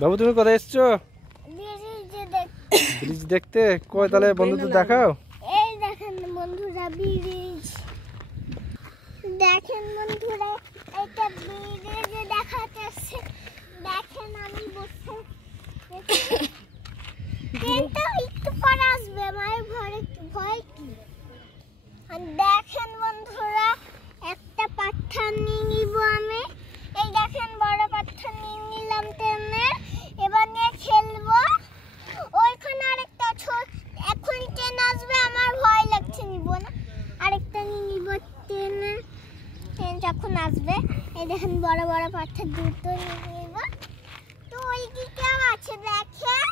বাবু তুমি কোথায় এসছো? ব্রিজ দেখতে। কই তাহলে বন্ধুদের দেখাও। এই দেখেন বন্ধুরা ব্রিজ। দেখেন বন্ধুরা এটা ব্রিজে দেখা যাচ্ছে। দেখেন আমি বসে ট্রেনটা একটু পরে আসবে। আমার ঘরে ভয় কি। আর দেখেন বন্ধুরা একটা পাথর নিয়ে নিব আমি। এই দেখেন বড় পাথর নিয়ে নিলাম ট্রেনে। এবার নিয়ে খেলবো। ওইখানে আরেকটা এখন ট্রেন আসবে। আমার ভয় লাগছে, নিব না। আরেকটা নিয়ে নিব ট্রেনে। ট্রেন যখন আসবে এই দেখেন বড় বড় পাথর দুটো নিয়ে নিব। তো ওই দিকেও আছে দেখেন।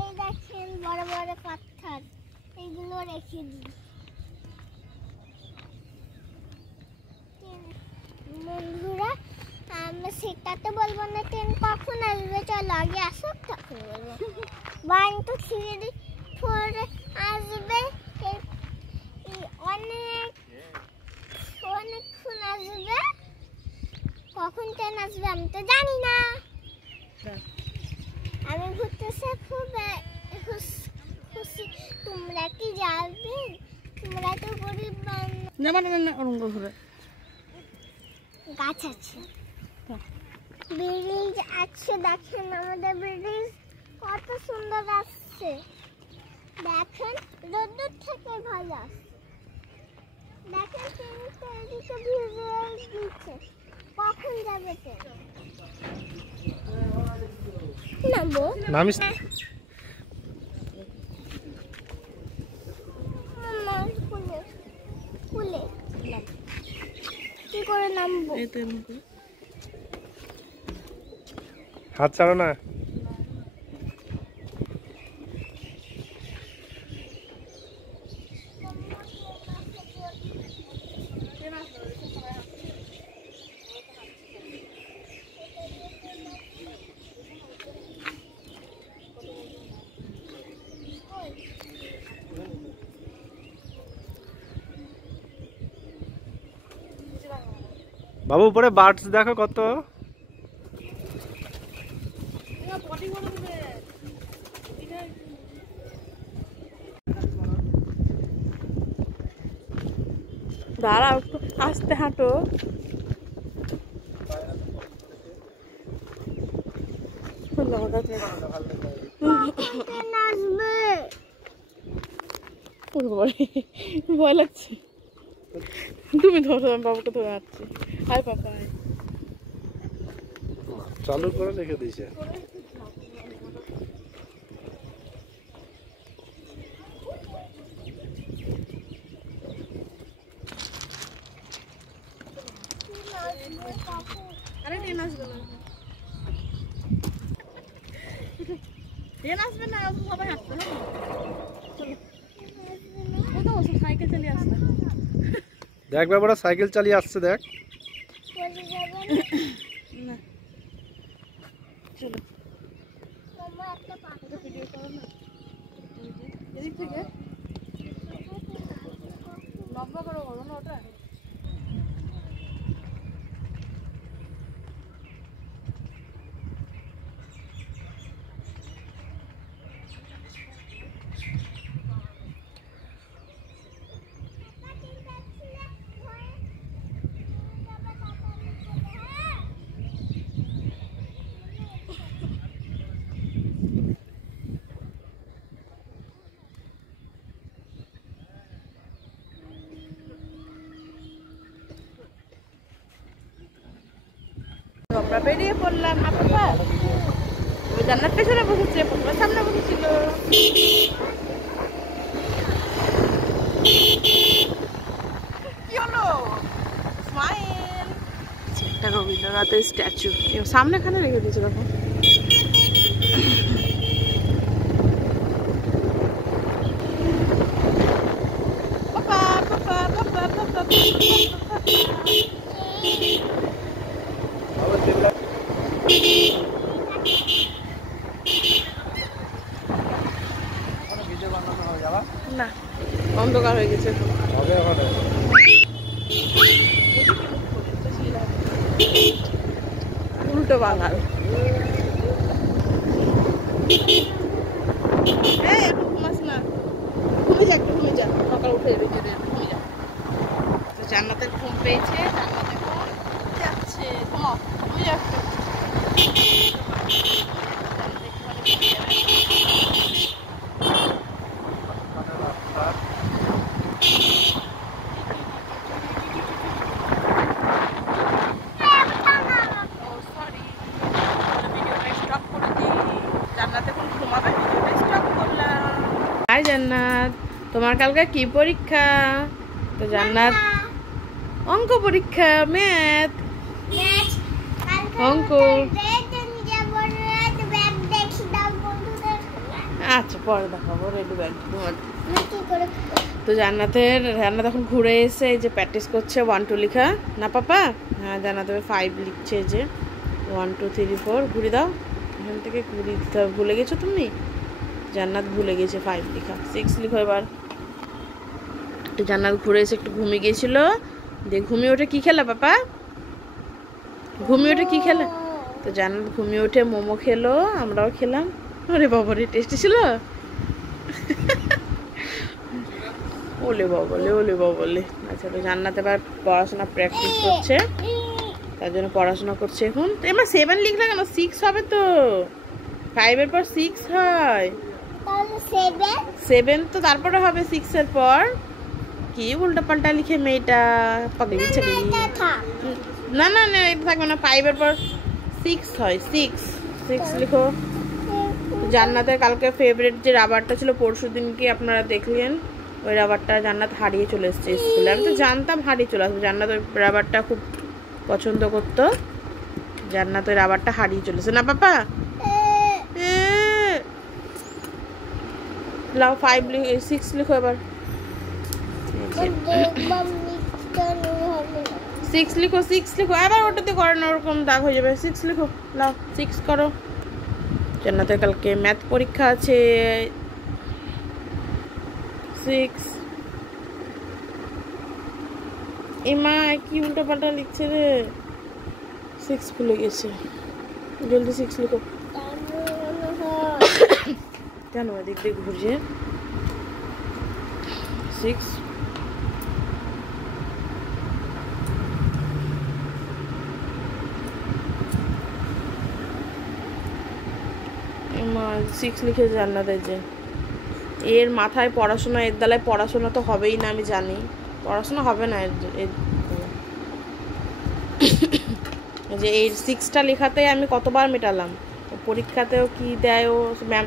এই দেখেন বড় বড় পাথর, এইগুলো রেখে দিই। বন্ধুরা আমি সেটা তো বলবো না ট্রেন কখন আসবে। চলো আগে আসুক তখন বলবো। 1 2 3 4 আসবে। অনেকক্ষণ আসবে। কখন ট্রেন আসবে আমি তো জানি না। আমি ঘুরতেছি খুব খুশি। তোমরা কি যাবে? তোমরা তো গরিব গাছ আছে, ব্রিজ আছে। দেখেন আমাদের ব্রিজ কত সুন্দর আসছে। দেখেন রোদ্দুর থেকে ভালো আসছে। দেখেন ট্রেনটা এদিকে ভিজে দিচ্ছে। কখন যাবে ট্রেন? নামবো নামিস। কুলে কি করে নামবো? হাত ছাড়ো না। বাবু উপরে বার্ডস দেখো কত। দাঁড়াও একটু আস্তে হাঁটো। ভয় লাগছে। তুমি ধরো, আমি বাবুকে ধরে আসছি। আয় পাপা চালু করে রেখে দিয়েছে। আরে ট্রেন আসবে না, ট্রেন আসবে না, সবাই হাঁটতে হবে। সাইকেল চালিয়ে আসবে। দেখ বাবারা সাইকেল চালিয়ে আসছে দেখ। না চলো ভিডিও করো না। এদিক থেকে লম্বা করে বলো না ওটা। আমরা বেরিয়ে পড়লাম। আপা ওই জান্নাত পেছনে বসেছে, প্রথমে সামনে বসেছিল। কি হলো? স্মাইল। একটা রবীন্দ্রনাথের স্ট্যাচু সামনে খানে রেখে দিয়েছে। দেখো পাপা পাপা পাপা পাপা। না অন্ধকার হয়ে গেছে। বাঙাল। এখন ঘুমাস না, ঘুমে যা, একটু ঘুমে যা, সকাল উঠে যাবে, ঘুমে যা। তো জান্নাতের ঘুম পেয়েছে, জান্নাত এখন যাচ্ছে, ঘুমাও, ঘুমে যা একটু। হাই জান্নাত, তোমার কালকে কি পরীক্ষা? তো জান্নাত অঙ্ক পরীক্ষা, ম্যাথ অঙ্ক। আচ্ছা পরে দেখাবো, রেডি ব্যাগ। তো জান্নাত এখন ঘুরে এসে এই যে প্র্যাকটিস করছে 1 2 লেখা না পাপা? হ্যাঁ, জান্নাত 5 লিখছে, যে 1 2 3 4 ঘুরে দাও, এখান থেকে ঘুরে দিতে হবে। ভুলে গেছো তুমি? জান্নাত ভুলে গেছে 5 লেখা, 6 লিখো এবার। তো জান্নাত ঘুরে এসে একটু ঘুমিয়ে গিয়েছিল, দিয়ে ঘুমিয়ে ওঠে কি খেলা পাপা? ঘুমিয়ে ওঠে কি খেলা? তো জান্নাত ঘুমিয়ে উঠে মোমো খেলো, আমরাও খেলাম। আরে বাবা রে, টেস্টি ছিল। ওলে বাবলে, ওলে বাবলে। আচ্ছা, তো জান্নাত এবার পড়াশোনা প্র্যাকটিস করছে, তার জন্য পড়াশোনা করছে এখন। এবার 7 লিখলে কেন? 6 হবে তো, 5 এর পর 6 হয়। 7 তো তারপরে হবে 6 এর পর। কি উল্টা পাল্টা লিখে মেয়েটা, পাগলি ছাগলি। না না না, এটা থাকবে না, 5 এর পর 6 হয়, 6 লিখো। জান্নাতের কালকে ফেভারিট যে রাবারটা ছিল, পরশু দিনকে আপনারা দেখলেন, ওই রাবারটা জান্নাত হারিয়ে চলে এসছে স্কুলে। আমি তো জানতাম হারিয়ে চলে আসবে, জান্নাত ওই রাবারটা খুব পছন্দ করতো। জান্নাত ওই রাবারটা হারিয়ে চলেছে না পাপা? লাও 6 লিখো এবার। 6 লিখো, 6 লিখো এবার। ওটাতে করো না, ওরকম দাগ হয়ে যাবে। 6 লিখো, লাও 6 করো। জান্নাতের কালকে ম্যাথ পরীক্ষা আছে, 6। এমা কি উল্টা পাল্টা লিখছে রে, 6 ভুলে গেছে। জলদি 6 লিখো। কেন এদিক দিয়ে ঘুরছে? 6 6 লিখে জান্নাতের যে এর মাথায় পড়াশোনা, এর দ্বারায় পড়াশোনা তো হবেই না, আমি জানি পড়াশোনা হবে না যে এই 6টা লেখাতে আমি কতবার মেটালাম। পরীক্ষাতেও কি দেয় ও ম্যাম,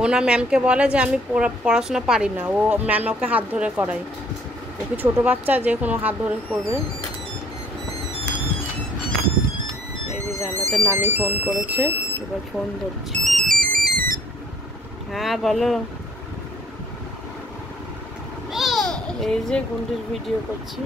ও না ম্যামকে বলে যে আমি পড়াশোনা পারি না, ও ম্যাম ওকে হাত ধরে করায়। ও কি ছোটো বাচ্চা যে কোনো হাত ধরে করবে? এই যে জান্নাতের নানি ফোন করেছে, এবার ফোন ধরছে। হ্যাঁ বলো। এই যে গুন্ডির ভিডিও করছি।